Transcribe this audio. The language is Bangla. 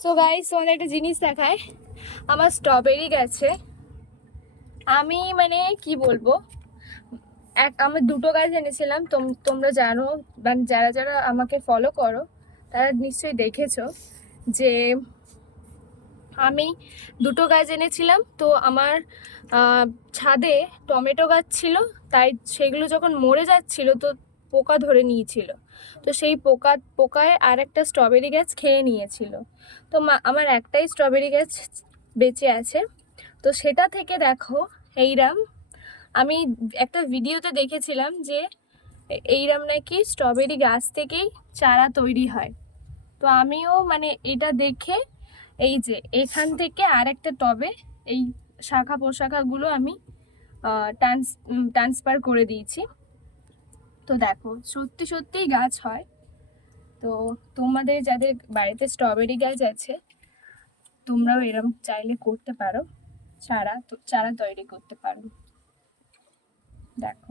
সো গাইস, তোমাদের একটা জিনিস দেখায়। আমার স্ট্রবেরি গাছে আমি মানে কি বলবো, আমি দুটো গাছ এনেছিলাম। তোমরা জানো, মানে যারা যারা আমাকে ফলো করো তারা নিশ্চয়ই দেখেছো যে আমি দুটো গাছ এনেছিলাম। তো আমার ছাদে টমেটো গাছ ছিল, তাই সেগুলো যখন মরে যাচ্ছিল তো পোকা ধরে নিয়েছিল। তো সেই পোকায় আর একটা স্ট্রবেরি গাছ খেয়ে নিয়েছিল। তো আমার একটাই স্ট্রবেরি গাছ বেঁচে আছে। তো সেটা থেকে দেখো, এইরাম আমি একটা ভিডিওতে দেখেছিলাম যে এইরাম নাকি স্ট্রবেরি গাছ থেকেই চারা তৈরি হয়। তো আমিও মানে এটা দেখে এই যে এখান থেকে আর একটা টবে এই শাখা পোশাখাগুলো আমি ট্রান্সফার করে দিয়েছি। তো দেখো, সত্যি সত্যিই গাছ হয়। তো তোমাদের যাদের বাড়িতে স্ট্রবেরি গাছ আছে, তোমরাও এরম চাইলে করতে পারো, চারা তৈরি করতে পারো। দেখো।